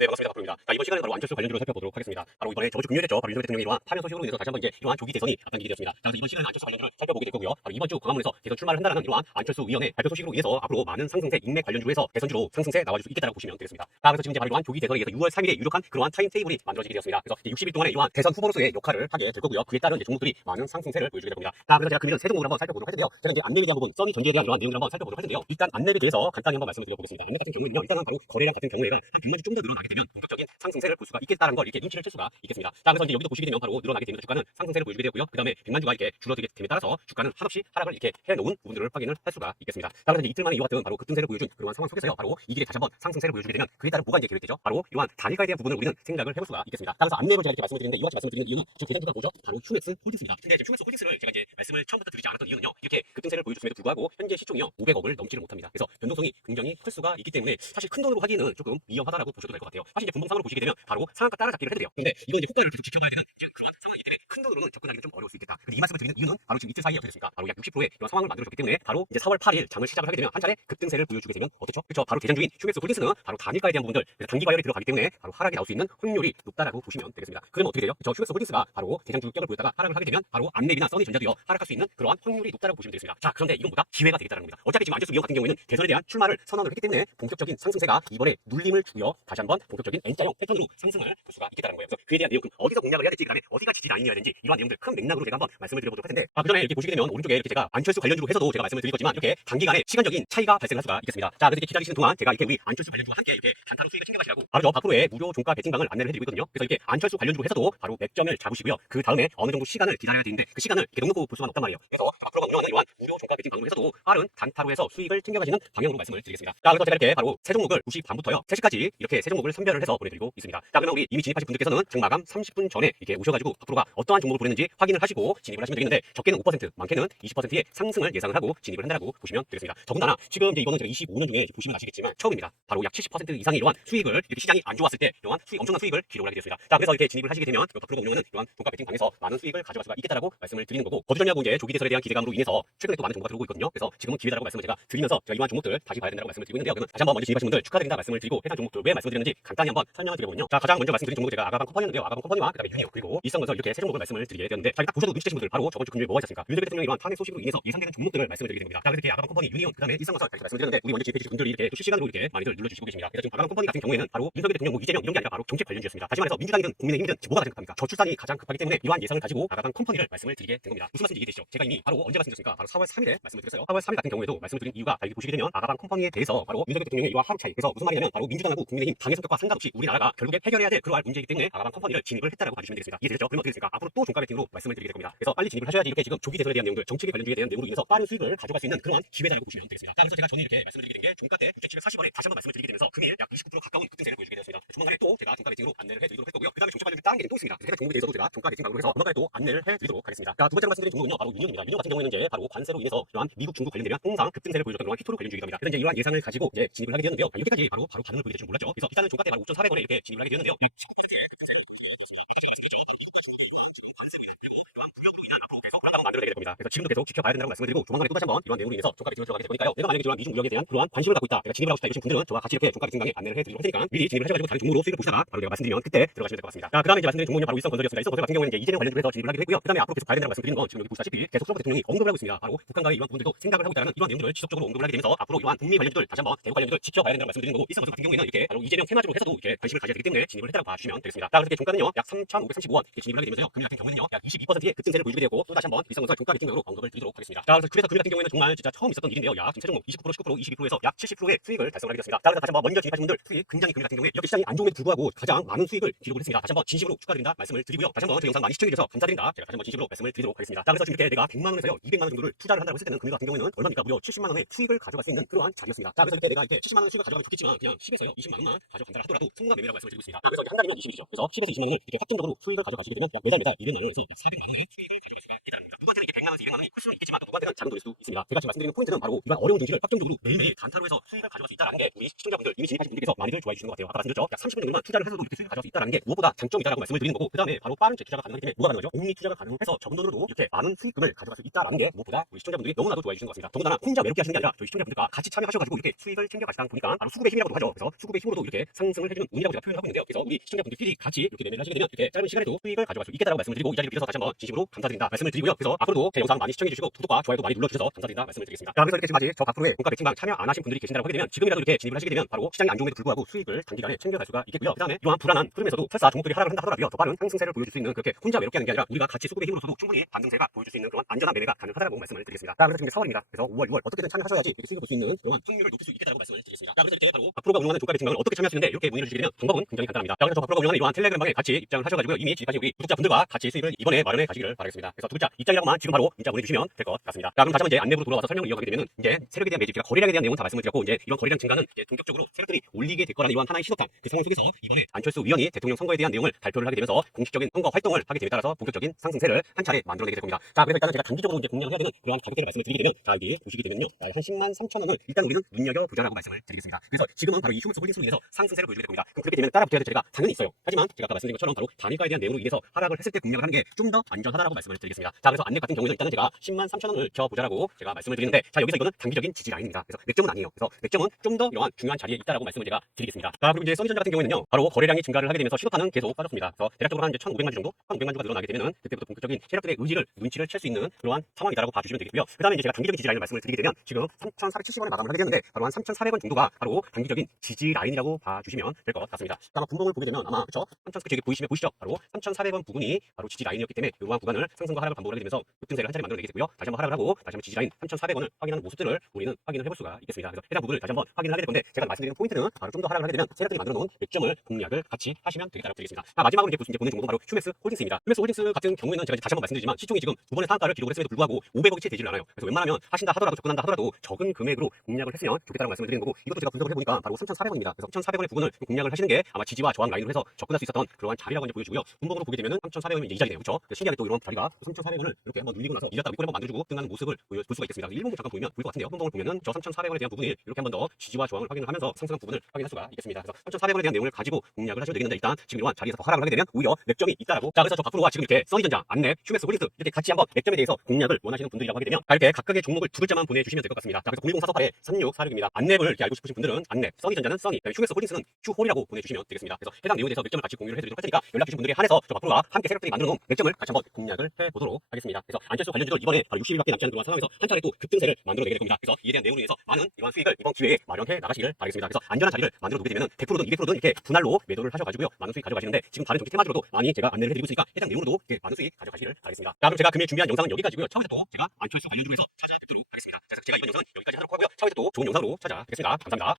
네, 반갑습니다. 박프로입니다. 자, 이번 시간은 바로 안철수 관련 주로 살펴보도록 하겠습니다. 바로 이번에 저번 주 금요일이었죠. 바로 윤석열 대통령이 이러한 파면 소식으로 인해서 다시 한번 이제 이러한 조기 대선이 앞당기게 되었습니다. 자, 그래서 이번 시간은 안철수 관련 주를 살펴보게 될 거고요. 바로 이번 주 광화문에서 대선 출마를 한다는 이러한 안철수 위원회 발표 소식으로 인해서 앞으로 많은 상승세 인맥 관련 주에서 대선주로 상승세 나와줄 수 있겠다라고 보시면 되겠습니다. 자, 그래서 지금 이제 바로 이러한 조기 대선에 의해서 6월 3일에 유력한 그러한 타임 테이블이 만들어지게 되었습니다. 그래서 이제 60일 동안에 이러한 대선 후보로서의 역할을 하게 될 거고요. 그에 따른 이제 종목들이 많은 상승세를 보여주게 될 겁니다. 자, 그래서 제가 그 내용 세 종목을 한번 살펴보도록 할 텐데요. 제가 이제 안내에 대한 부분, 써니 전개에 대한 이러한 내용을 한번 살펴보도록 할 텐데요. 일단 안내에 대해서 간단히 한번 말씀을 드려보겠습니다. 안내 같은 경우는요. 일단은 바로 거래량 같은 경우에가 한 100만 주좀더 늘어나게 되면 본격적인 상승세를 볼 수가 있겠다는 걸 이렇게 눈치를 챌 수가 있겠습니다. 자, 그래서 이제 여기도 보시게 되면 바로 늘어나게 되면 주가는 상승세를 보여주게 되고요. 그 다음에 100만 주가 이렇게 줄어들게 됨에 따라서 주가는 한없이 하락을 이렇게 해놓은 부분들을 확인을 할 수가 있겠습니다. 자, 그래서 이제 이틀 만에 이와 같은 바로 급등세를 보여준 그러한 상황 속에서요. 바로 이 길에 다시 한번 상승세를 보여주게 되면 그에 따른 뭐가 이제 계획되죠? 바로 이러한 단일가에 대한 부분을 우리는 생각을 해볼 수가 있겠습니다. 자, 그래서 안내를 제가 이렇게 말씀을 드리는데 이와 같이 말씀을 드리는 이유는 지금 계산주가 뭐죠? 바로 휴맥스 홀딩스입니다. 근데 지금 휴맥스 홀딩스를 제가 이제 말씀을 처음부터 드리지 않았던 이유는요. 이렇게 급등세를 보여줬음에도 불구하고 현재 시총이요 500억을 넘지를 못합니다. 그래서 변동성이 굉장히 클 수가 있기 때문에 사실 큰 돈으로 하기는 조금 위험하다라고 보셔도 될 것 같아요. 사실 이제 분봉상으로 보시게 되면 바로 상한가 따라잡기를 해도 돼요. 근데 이건 이제 효과를 계속 지켜놔야 되는 그런 큰 돈으로는 접근하기는 좀 어려울 수 있겠다. 근데 이 말씀을 드리는 이유는 바로 지금 이틀 사이에 어떻게 됐습니까? 바로 약 60%의 이런 상황을 만들어줬기 때문에 바로 이제 4월 8일 장을 시작을 하게 되면 한 차례 급등세를 보여주게 되면 어떻죠? 그렇죠? 바로 대장주인 휴맥스 홀딩스는 바로 단일가에 대한 부분들 단기 과열이 들어가기 때문에 바로 하락이 나올 수 있는 확률이 높다라고 보시면 되겠습니다. 그러면 어떻게 돼요? 그렇죠? 휴맥스 홀딩스가 바로 대장 주 격을 보였다가 하락을 하게 되면 바로 암랩이나 써니 전자도요 하락할 수 있는 그러한 확률이 높다라고 보시면 되겠습니다. 자, 그런데 이건 뭐다? 기회가 되겠다는 겁니다. 어차피 지금 안철수 위원 같은 경우에는 대선에 대한 출마를 선언을 했기 때문에 본격적인 상승세가 이번에 눌림을 주고요. 다시 한번 본격적인 N자형 패턴으로 상승을 볼 수가 있겠다는 거예요. 그래서 그에 대한 내용, 그럼 어디서 공략을 해야 될지, 그다음에 어디가 지지 라인이어야 되는지 이러한 내용들 큰 맥락으로 제가 한번 말씀을 드려보도록 할 텐데, 아, 그 전에 이렇게 보시게 되면 오른쪽에 이렇게 제가 안철수 관련주로 해서도 제가 말씀을 드릴 거지만 이렇게 단기간에 시간적인 차이가 발생할 수가 있겠습니다. 자, 그래서 이렇게 기다리시는 동안 제가 이렇게 우리 안철수 관련주와 함께 이렇게 단타로 수익을 챙겨가시라고 바로 저 밖으로의 무료 종가 배팅방을 안내를 해드리고 있거든요. 그래서 이렇게 안철수 관련주로 해서도 바로 맥점을 잡으시고요. 그 다음에 어느 정도 시간을 기다려야 되는데 그 시간을 이렇게 넉넉히 볼 수만 없단 말이에요. 그래서 앞으로 운영하는 이러한 종가 배팅방으로 해서도 빠른 단타로 해서 수익을 챙겨가시는 방향으로 말씀을 드리겠습니다. 자, 그래서 제가 이렇게 바로 세 종목을 2시 반부터요. 3시까지 이렇게 세 종목을 선별을 해서 보내드리고 있습니다. 자, 그러면 우리 이미 진입하신 분들께서는 장마감 30분 전에 이렇게 오셔가지고 앞으로가 어떠한 종목을 보냈는지 확인을 하시고 진입을 하시면 되겠는데 적게는 5%, 많게는 20%의 상승을 예상을 하고 진입을 한다고 보시면 되겠습니다. 더군다나 지금 이제 이거는 제가 25년 중에 보시면 아시겠지만 처음입니다. 바로 약 70% 이상의 이러한 수익을 이렇게 시장이 안 좋았을 때 이러한 수익 엄청난 수익을 기록을 하게 되었습니다. 자, 그래서 이렇게 진입을 하시게 되면 앞으로 운영하는 이러한 종가 배팅 방에서 많은 수익을 가져갈 수가 있겠다라고 말씀을 드리는 거고 거두절미하고 이제 조기 대선에 대한 기대감으로 인해서 최근에 또 많은 정보가 들어오고 있거든요. 그래서 지금은 기회다라고 말씀을 제가 드리면서 제가 이러한 종목들 다시 봐야 된다고 말씀을 드리고 있는데요. 그러면 다시 한번 먼저 진입하신 분들 축하드린다 말씀을 드리고 해당 종목들 왜 말씀을 드렸는지 간단히 한번 설명을 드려보면요. 자, 가장 먼저 말씀드린 종목은 제가 아가방 컴퍼니였는데요. 아가방 컴퍼니와 그다음에 유니오 그리고 일성건설 이렇게 세 종목을 말씀을 드리게 되는데 자, 딱 보셔도 눈치채신 분들 바로 저번 주 금요일 뭐가 있었습니까? 윤석열 대통령이 이러한 탄핵 소식으로 인해서 예상되는 종목들을 말씀을 드리게 됩니다. 자, 그래서 이렇게 아가방 컴퍼니, 유니온 그다음에 일성건설 다시 말씀을 드렸는데 우리 먼저 진입해 주신 분들이 이렇게 또 실시간으로 이렇게 많이들 눌러주시고 계십니다. 그래서 지금 아가방 컴퍼니 같은 경우에는 바로 윤석열 대통령 뭐 이재명 이런 게 아니라 바로 정책 관련주였습니다. 다시 말해서 민주당이든 국민의힘이든 뭐가 가장 급합니까? 저출산이 가장 급하기 때문에 이러한 예상을 가지고 아가방 컴퍼니를 말씀을 드리게 된 겁니다. 무슨 말씀인지 이해되시죠? 제가 이미 바로 언제 말씀드렸습니까? 바로 4월 3일에 말씀을 드렸어요. 4월 3일 같은 경우에도 말씀을 드린 이유가 자, 여기 보시게 되면 아가방 컴퍼니에 대해서 바로 윤석열 대통령의 이와 하루 차이. 그래서 무슨 말이냐면 바로 민주당하고 국민의힘 당의 성격과 상관없이 우리나라가 결국에 해결해야 될 그러한 문제이기 때문에 아가방 컴퍼니를 진입을 했다라고 봐주시면 되겠습니다. 이해되죠? 그러면 어떻게 됐습니까? 앞으로 또 종가 배팅으로 말씀을 드리게 될 겁니다. 그래서 빨리 진입을 하셔야지 이렇게 지금 조기 대선에 대한 내용들, 정책에 관련주에 대한 내용으로 인해서 빠른 수익을 가져갈 수 있는 그러한 기회다라고 보시면 되겠습니다. 자, 그래서 제가 저는 이렇게 말씀을 드리게 된 게 종가 때 6,740원에 다시 한번 말씀을 드리게 되면서 금일 약29% 가까운 급등세를 보여주게 되었습니다. 조만간에 또 제가 종가 배팅으로 안내를 해드리도록 할 거고요. 그 다음에 종가 관련된 다른 게또 있습니다. 해당 종목에 대해서도 제가 종가 배팅 방으로 해서 조만간에 또 안내를 해드리도록 하겠습니다. 자, 두 번째로 말씀드린 종목은요, 바로 유니온입니다. 유니온 같은 경우에는 이제 바로 관세로 인해서 이러한 미국, 중국 관련되면 항상 급등세를 보여줬던 그러한 히토로 관련주이기도 합니다. 그래서 이제 이러한 예상을 가지고 이제 진입을 하게 되었는데요. 아, 이렇게까지 바로 바로 반응을 보이게 될 줄 몰랐죠. 그래서 일단은 종가 때 바로 5,400원에 이렇게 진입을 하게 되었는데요. 만들어야 될 겁니다. 그래서 지금도 계속 지켜봐야 된다고 말씀을 드리고 조만간에 또 다시 한번 이러한 내용으로 인해서 종가 배팅을 들어가게 될 거니까요. 내가 만약에 이러한 미중 무역에 대한 그러한 관심을 갖고 있다. 내가 진입을 하고 싶다 이러신 분들은 저와 같이 이렇게 종가 배팅방에 안내를 해드리도록 할 테니까 미리 진입을 하셔가지고 다른 종목으로 수익을 보시다가 바로 내가 말씀드리면 그때 들어가시면 될 것 같습니다. 자, 그 다음에 이제 말씀드린 종목은 바로 일성건설이었습니다. 일성건설 같은 경우에는 이제 이재명 관련주로 해서 진입을 하기로 했고요. 그 다음에 앞으로 계속 봐야 된다고 말씀드리는 건 지금 여기 보시다시피 계속 트럼프 대통령이 언급을 하고 있습니다. 바로 북한과의 이러한 부분들도 생각을 하고 있다는 이러한 내용들을 지속적으로 언급을 하게 되면서 앞으로 이러한 북미 관련주들 다시 한번 대북 관련주들 지켜봐야 된다고 말씀드리는 거고 일성건설 같은 경우에는 이렇게 바로 이재명 테마주로 해서도 이렇게 관심을 가져야 되기 때문에 진입을 했다고 봐주시면 되겠습니다. 자, 그래서 이렇게 종가는요 약 3,535원 이렇게 진입을 하게 되면서요. 경우에는요 약 22%의 급등세를 보여주게 되고 또 다시 한번 일성건설 종가 배팅으로 언급을 드리도록 하겠습니다. 자, 그래서 그래서 금일 같은 경우에는 정말 진짜 처음 있었던 일인데요. 약 지금 최종목 29% 19% 22%에서 약 70%의 수익을 달성하게 됐습니다. 자, 그래서 다시 한번 먼저 진입하신 분들 수익 굉장히 금일 같은 경우에 이렇게 시장이 안 좋음에도 불구하고 가장 많은 수익을 기록을 했습니다. 다시 한번 진심으로 축하드린다 말씀을 드리고요. 다시 한번 제 영상 많이 시청해 주셔서 감사드립니다. 제가 다시 한번 진심으로 말씀을 드리도록 하겠습니다. 자, 그래서 지금 이렇게 내가 100만 원에서요 200만 원 정도를 투자를 한다고 했을 때는 금일 같은 경우에는 얼마입니까? 무려 70만 원의 수익을 가져갈 수 있는 그러한 자리였습니다. 자, 그래서 이렇게 내가 이렇게 70만 원의 수익을 가져가면 좋겠지만 그냥 10에서요 20만 원만 가져간다 하더라도 성공한 매매라고 말씀을 드리고 있습니다. 자, 그래서 이제 한 달이면 20이죠. 그래서 10에서 20만 원을 이렇게 확정적으로 수익을 가져가시게 되면 약 매달 매달 200만 원에서 약 400만 원의 수익을 가져갈 수 가 있다 는 겁니다. 누구한테는 이게 100만 원에서 200만 원이 클 수는 있겠지만 또 누구한테는 작은 돈일 수 있습니다. 제가 지금 말씀드리는 포인트는 바로 이런 어려운 증시를 확정적으로 매일매일 단타로 해서 수익을 가져갈 수 있다는 게 우리 시청자분들 이미 진입하신 분들께서 많이들 좋아해 주시는 것 같아요. 아까 말씀드렸죠. 약 30분 정도만 투자를 해서도 이렇게 수익을 가져갈 수 있다는 게 무엇보다 장점이다라고 말씀을 드리는 거고 그 다음에 바로 빠른 재투자가 가능하기 때문에 뭐가 가능하죠? 복리 투자가 가능해서 적은 돈으로도 이렇게 많은 수익금을 가져갈 수 있다는 게 무엇보다 우리 시청자분들이 너무나도 좋아해 주시는 것 같습니다. 더군다나 혼자 외롭게 하시는 게 아니라 저희 시청자분들과 같이 참여하셔가지고 이렇게 수익을 챙겨가시다 보니까 바로 수급의 힘이라고도 하죠. 그래서 수급의 힘으로도 이렇게 상승을 해주는 운이라고 제가 표현을 하고 있는데요. 그래서 우리 시청자분들끼리 같이 이렇게 매매를 하시게 되면 이렇게 짧은 시간에도 수익을 가져갈 수 있겠다라고 말씀을 드리고 이 자리를 빌어서 다시 한번 진심으로 감사드린다 말씀을 드리고요. 그래서 앞으로도 제 영상 많이 시청해주시고 구독과 좋아요도 많이 눌러주셔서 감사드린다 말씀을 드리겠습니다. 자, 그래서 이렇게 지금 아직 저 밖으로의 공가 매칭방 참여 안 하신 분들이 계신다고 하게 되면 지금이라도 이렇게 진입을 하시게 되면 바로 시장이 안 좋음에도 불구하고 수익을 단기간에 챙겨갈 수가 있겠고요. 그 다음에 이러한 불안한 흐름에서도 설사 종목들이 하락을 한다 하더라도요. 더 빠른 상승세를 보여줄 수 있는 그렇게 혼자 외롭게 하는 게 아니라 우리가 같이 수급의 힘으로서도 충분히 반등세가 보여줄 수 있는 그런 안전한 매매가 가능하다고 말씀을 드리겠습니다. 자, 그래서 지금 이제 4월입니다. 그래서 5월, 6월 어떻게든 참여하셔야지 이렇게 수익을 볼 수 있는 그런 확률을 높일 수 있겠다고 말씀을 드리겠습니다. 자, 그래서 이렇게 바로 앞으로가 운영하는 종가 매칭방을 어떻게 있는데 이렇게 문의를 주시게 되면 방법은 굉장히 간단합니다. 자, 그래서 저 앞으로가 운영하는 이러한 텔레그램 방에 같이 입장을 하셔가지고요. 이미 진입하신 우리 구독자분들과 같이 수익을 이번에 마련해 가시기를 바라겠습니다. 그래서 두 글자 입장이라고만 지금 바로 문자 보내주시면 될 것 같습니다. 자, 그럼 다시 한번 이제 안내부로 돌아와서 설명을 이어가게 되면 이제 세력에 대한 매집, 제가 거래량에 대한 내용은 다 말씀을 드렸고 이제 이런 거래량 증가는 이제 본격적으로 세력들이 올리게 될 거라는 이러한 하나의 신호탄 그 상황 속에서 이번에 안철수 위원이 대통령 선거에 대한 내용을 발표를 하게 되면서 공식적인 선거 활동을 하게 됨에 따라서 본격적인 상승세를 한 차례 만들어내게 될 겁니다. 자, 그래서 일단은 제가 단기적으로 이제 공략을 해야 되는 그러한 가격대를 말씀을 드리게 되면 자, 여기 보시게 되면요. 자, 한 10만 3천 원을 일단 우리는 눈여겨보자라고 말씀을 드리겠습니다. 그래서 지금은 바로 이 휴먼스 홀딩스로 인해서 상승세를 보여주게 될 겁니다. 그렇게 되면 따라 붙어야 될 자리가 당연히 있어요. 하지만 제가 아까 말씀드린 것처럼 바로 단일가에 대한 내용으로 인해서 하락을 했을 때 공략을 하는 게 좀 더 안전하다라고 말씀을 드리겠습니다. 자, 그래서 안내 같은 경우에 는 일단은 제가 10만 3천 원을 켜보자라고 제가 말씀을 드리는데 자, 여기서 이거는 단기적인 지지 라인입니다. 그래서 맥점은 아니에요. 그래서 맥점은 좀 더 이러한 중요한 자리에 있다라고 말씀을 제가 드리겠습니다. 자, 그리고 이제 써니전자 같은 경우에는요. 바로 거래량이 증가를 하게 되면서 시도타는 계속 빠졌습니다. 그래서 대략적으로 한 이제 1,500만 주 정도, 1,500만 주가 늘어나게 되면은 그때부터 본격적인 세력들의 의지를 눈치를 챌 수 있는 그러한 상황이다라고 봐주시면 되겠고요. 그다음에 이제 제가 단기적인 지지 라인을 말씀을 드리게 되면 지금 3,470원에 마감을 하게 되는데 바로 한 3,400원 정도가 바로 단기적인 지지 라인이라고 봐주시면 될 것 같습니다. 아마 분봉을 보게 되면 아마 그렇죠? 3,400 저기 보이시면 보시죠? 바로 3,400원 부근이 바로 지지 라인이었기 때문에 이러한 구간을 상승과 하락을 반복을 하게 되면서 급등 세를 한 차례 만들어내게 되고요. 다시 한번 하락을 하고 다시 한번 지지 라인 3,400원을 확인하는 모습들을 우리는 확인을 해볼 수가 있겠습니다. 그래서 해당 부분을 다시 한번 확인을 하게 될 건데 제가 말씀드리는 포인트는 바로 좀 더 하락을 하게 되면 세력들이 만들어 놓은 맥점을 공략을 같이 하시면 되겠다고 드리겠습니다. 자, 마지막으로 이제 보는 종목은 바로 휴맥스 홀딩스입니다. 휴맥스 홀딩스 같은 경우에는 제가 다시 한번 말씀드리지만 시총이 지금 두 번의 상한가를 기록을 했음에도 불구하고 500억이 채 되지를 않아요. 그래서 웬만하면 하신다 하더라도 접근한다 하더라도 적은 금액으로 공략을 했으면 좋겠다는 말씀을 드리는 거고 이것도 제가 분석을 해보니까 바로 3,400원입니다. 그래서 3,400원의 부분을 공략을 하시는 게 아마 지지와 저항 라인으로 해서 접근할 수 있었던 그러한 자리라고 이제 보여주고요. 분봉으로 보게 되면은 3,400원이면 이제 이 자리네요. 그렇죠? 신기하게 또 이런 자리가 3,400원을 이렇게 한번 눌리고 나서 이랬다 윗골 한번 만들어주고 등하는 모습을 보여- 볼 수가 있겠습니다. 그래서 일봉 잠깐 보면 보일 것 같은데요. 분봉을 보면은 저 3,400원에 대한 부분이 이렇게 한번 더 지지와 저항을 확인을 하면서 상승한 부분을 확인할 수가 있겠습니다. 그래서 3,400원에 대한 내용을 가지고 공략을 하셔도 되겠는데 일단 지금 이러한 자리에서 더 하락을 하게 되면 오히려 맥점이 있다라고 자 그래서 저 앞으로와 지금 이렇게 써니전자, 안랩, 휴메스, 홀딩스 이렇게 같이 한번 맥점에 대해서 공략을 원하시는 분들이라고 하게 되면 자, 이렇게 각각의 종목을 두 글자만 보내주시면 될 것 같습니다. 자 그래서 0104448에 3646입니다. 안랩을 이렇게 알고 싶으신 분들은 안랩, 써니전자는 써니, 휴메스, 홀딩스는 휴홀이라고 보내주시면 되겠습니다. 그래서 해당 내용에 대해서 맥점을 같이 공유를 해드리도록 할 테니까 연락 주신 분들에 한해서 저 앞으로와 함께 세력들이 만들어 놓은 맥점을 같이 한번 공략을 해보도록 하겠습니다. 그래서 안철수 관련주도 이번에 바로 60일밖에 남지 않은 그런 상황에서 한 차례 또 급등세를 만들어내게 될 겁니다. 그래서 이에 대한 내용으로 인해서 많은 이러한 수익을 이번 기회에 마련해 나가시길 바라겠습니다. 그래서 안전한 자리를 만들어 놓게 되면 100%든 200%든 이렇게 분할로 매도를 하셔가지고요. 많은 수익 가져가시는데 지금 다른 종기 테마주로도 많이 제가 안내를 해드리고 있으니까 해당 내용으로도 많은 수익 가져가시기를 바라겠습니다. 자 그럼 제가 금일 준비한 영상은 여기까지고요. 차후에 또 제가 안철수 관련주에서 찾아뵙도록 하겠습니다. 그래서 제가 이번 영상은 여기까지 하도록 하고요. 차후에 또 좋은 영상으로 찾아뵙겠습니다. 감사합니다.